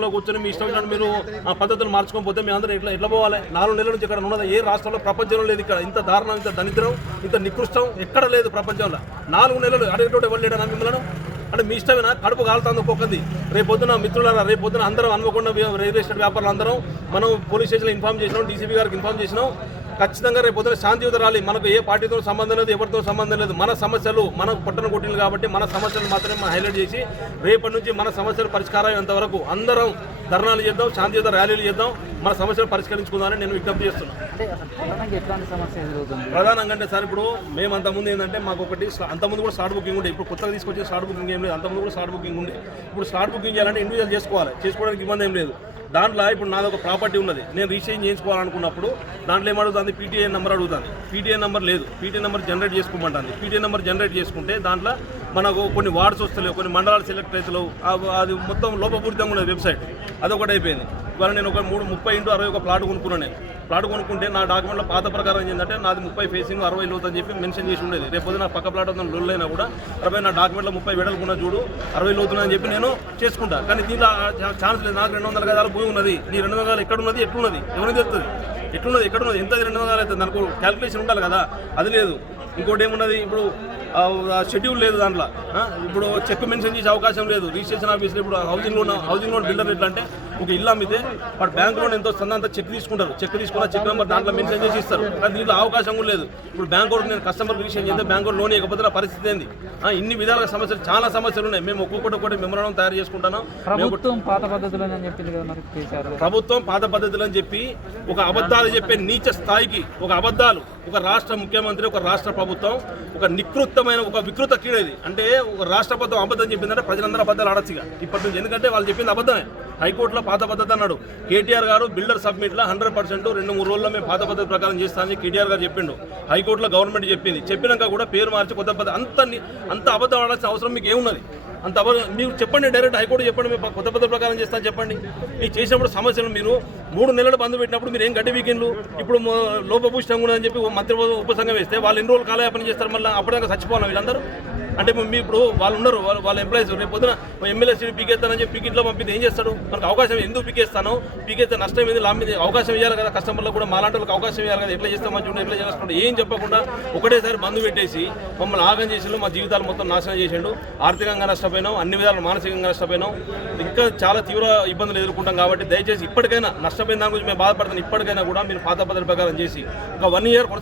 లో కూర్చొని మీ ఇష్టం వచ్చినట్టు మీరు ఆ పద్ధతులు పోతే మీ అందరూ ఎట్లా ఎట్లా పోవాలి? నాలుగు నెలల నుంచి ఇక్కడ ఉన్నది? ఏ రాష్ట్రంలో ప్రపంచంలో లేదు ఇక్కడ. ఇంత దారుణం ఇంత దరిద్రం ఇంత నికృష్టం ఎక్కడ లేదు ప్రపంచంలో. నాలుగు నెలలు అడిగేటోడు ఎవరు మిమ్మల్ని? అంటే మీ ఇష్టమేనా? కడుపు కాలుతుంది ఒక్కొక్కది రేపొద్దున మిత్రులారా రేపొద్దున అందరం అనుకోకుండా రైల్వే స్టేషన్ వ్యాపారులు అందరం మనం పోలీస్ స్టేషన్లో ఇన్ఫార్మ్ చేసినాం డీసీపీ గారికి ఇన్ఫార్మ్ చేసినాం. ఖచ్చితంగా రేపు పొద్దున శాంతియుత ర్యాలీ. మనకు ఏ పార్టీతో సంబంధం లేదు ఎవరితో సంబంధం లేదు. మన సమస్యలు మనకు పట్టణ కొట్టింది కాబట్టి మన సమస్యలు మాత్రమే మనం హైలైట్ చేసి రేపటి నుంచి మన సమస్యలు పరిష్కారం అయ్యేంత వరకు అందరం ధర్నాలు చేద్దాం శాంతియుత ర్యాలీలు చేద్దాం మన సమస్యలు పరిష్కరించుకుందామని నేను విజ్ఞప్తి చేస్తున్నాను ప్రధానంగా అంటే సార్ ఇప్పుడు మేము అంతకుముందు ఏంటంటే మాకు ఒకటి అంతకుముందు కూడా స్టార్ట్ బుకింగ్ ఉండే. ఇప్పుడు కొత్తగా తీసుకొచ్చే స్టార్ట్ బుకింగ్ ఏం లేదు. అంతకుముందు కూడా స్టార్ట్ బుకింగ్ ఉండే. ఇప్పుడు స్టార్ట్ బుకింగ్ చేయాలంటే ఇండివిజువల్ చేసుకోవాలి. చేసుకోవడానికి ఇబ్బంది ఏం లేదు. దాంట్లో ఇప్పుడు నాది ఒక ప్రాపర్టీ ఉన్నది. నేను రీచేంజ్ చేయించుకోవాలనుకున్నప్పుడు దాంట్లో ఏమడుగుతుంది? పీటీఐ నెంబర్ అడుగుతుంది. పీటీఐ నెంబర్ లేదు. పీటీఐ నెంబర్ జనరేట్ చేసుకోమంటుంది. పీటీఐ నెంబర్ జనరేట్ చేసుకుంటే దాంట్లో మనకు కొన్ని వార్డ్స్ వస్తలేవు కొన్ని మండలాలు సెలెక్ట్ అవుతలేవు. అది మొత్తం లోపపూరితంగా ఉన్నది వెబ్సైట్ అదొకటి అయిపోయింది. ఇవాళ నేను ఒక మూడు ముప్పై ఇంటూ అరవై ఒక ప్లాట్ కొనుక్కున్నాను నేను. ప్లాట్ కొనుక్కుంటే నా డాక్యుమెంట్లో పాత ప్రకారం ఏంటంటే నాది ముప్పై ఫేసింగ్ అరవై లోతు అని చెప్పి మెన్షన్ చేసి ఉండేది. రేపు పొద్దున పక్క ప్లాట్ ఉన్న లోన్ అయినా కూడా అరవై నా డాక్యుమెంట్లో ముప్పై వెడల్పున్న చూడు అరవై లోతున్నా అని చెప్పి నేను చేసుకుంటా. కానీ దీంట్లో ఛాన్స్ లేదు. నాకు రెండు వందల గదాల భూమి ఉన్నది. నీ రెండు వందల ఎక్కడున్నది? ఎక్కడ ఉన్నది ఎట్లున్నది? ఎవరికి తెలుస్తుంది? ఎట్లున్నది? ఎక్కడ ఉన్నది ఎంత రెండు వందల అవుతుంది? నాకు క్యాలిక్యులేషన్ ఉండాలి కదా. అది లేదు. ఇంకోటి ఏమున్నది? ఇప్పుడు షెడ్యూల్ లేదు దాంట్లో. ఇప్పుడు చెక్ మెన్షన్ చేసే అవకాశం లేదు. రిజిస్ట్రేషన్ ఆఫీస్లో ఇప్పుడు housing loan housing loan builder ఎట్లా అంటే ఒక ఇల్లు అమ్మితే వాడు బ్యాంక్ లోన్ ఎంత వస్తుందో అంత చెక్ తీసుకుంటారు. చెక్ తీసుకున్న చెక్ నెంబర్ దాంట్లో మెన్షన్ చేసి ఇస్తారు. కానీ దీంట్లో అవకాశం కూడా లేదు. ఇప్పుడు బ్యాంక్ వాడు నేను కస్టమర్ రిజిస్ట్రేషన్ చేస్తే బ్యాంక్ లోన్ ఇవ్వకపోతే నా పరిస్థితి ఏంది? ఇన్ని విధాలుగా సమస్యలు చాలా సమస్యలు ఉన్నాయి. మేము ఒక్కొక్కటి ఒక్కటి మెమరణం తయారు చేసుకుంటాను. మేము ఒక- ప్రభుత్వం పాత పద్ధతులని అని గారు. ప్రభుత్వం పాత పద్ధతులు అని చెప్పి ఒక అబద్ధాలు చెప్పే నీచ స్థాయికి ఒక అబద్ధాలు ఒక రాష్ట్ర ముఖ్యమంత్రి ఒక రాష్ట్ర ప్రభుత్వం ఒక నికృత్తమైన ఒక వికృత క్రీడ ఇది. అంటే ఒక రాష్ట్ర ప్రభుత్వం అబద్ధం చెప్పిందంటే ప్రజలందరూ అబద్ధాలు ఆడచ్చుగా ఇప్పటి నుంచి ఎందుకంటే వాళ్ళు చెప్పింది అబద్ధమే. హైకోర్టులో పాత పద్ధతి అన్నాడు. కేటీఆర్ గారు బిల్డర్ సబ్మిట్లో హండ్రెడ్ పర్సెంట్ రెండు మూడు రోజుల్లో మేము పాత పద్ధతి ప్రకారం చేస్తామని కేటీఆర్ గారు చెప్పిండు. హైకోర్టులో గవర్నమెంట్ చెప్పింది. చెప్పినాక కూడా పేరు మార్చి కొత్త పద్ధతి అంత అంత అబద్ధం ఆడాల్సిన అవసరం మీకు ఏమున్నది? అంత మీరు చెప్పండి డైరెక్ట్ హైకోర్టు చెప్పండి మేము కొత్త పద్ధతి ప్రకారం చేస్తాను చెప్పండి. మీరు చేసినప్పుడు సమస్యలు మీరు మూడు నెలలు బంద్ పెట్టినప్పుడు మీరు ఏం గడ్డి వీకెండ్లు? ఇప్పుడు లోపభూషితంగా ఉన్నదని చెప్పి మంత్రి ఉపసంఘం వేస్తే వాళ్ళు ఎన్ని రోజులు కాలయాపన చేస్తారు మళ్ళీ? అప్పటిదాకా చచ్చిపోవాలి వీళ్ళందరూ? అంటే మీ ఇప్పుడు వాళ్ళు ఉన్నారు వాళ్ళు వాళ్ళ ఎంప్లాయీస్ రేపు పొద్దున ఎమ్మెల్యే సీట్ పీకేస్తానని చెప్పి పీకెట్లో పంపితే ఏం చేస్తాడు? మనకు అవకాశం ఎందుకు పీకేస్తాను? పీకేస్తే నష్టం ఏంది? లాభం అవకాశం ఇవ్వాలి కదా కస్టమర్లకు కూడా మాలాంటి వాళ్ళకి అవకాశం ఇవ్వాలి కదా ఎట్లా చేస్తామని చూడండి ఎట్లా చేస్తాడు ఏం చెప్పకుండా ఒకటేసారి బంధు పెట్టేసి మమ్మల్ని ఆగం చేసిండు. మా జీవితాలు మొత్తం నాశనం చేసిండు. ఆర్థికంగా నష్టపోయినాం అన్ని విధాలు మానసికంగా నష్టపోయినాం. ఇంకా చాలా తీవ్ర ఇబ్బందులు ఎదుర్కొంటాం కాబట్టి దయచేసి ఇప్పటికైనా నష్టపోయిన దాని గురించి మేము బాధపడతాం. ఇప్పటికైనా కూడా మీరు పాత పద్ధతి ప్రకారం చేసి ఒక వన్ ఇయర్ కొనసాగి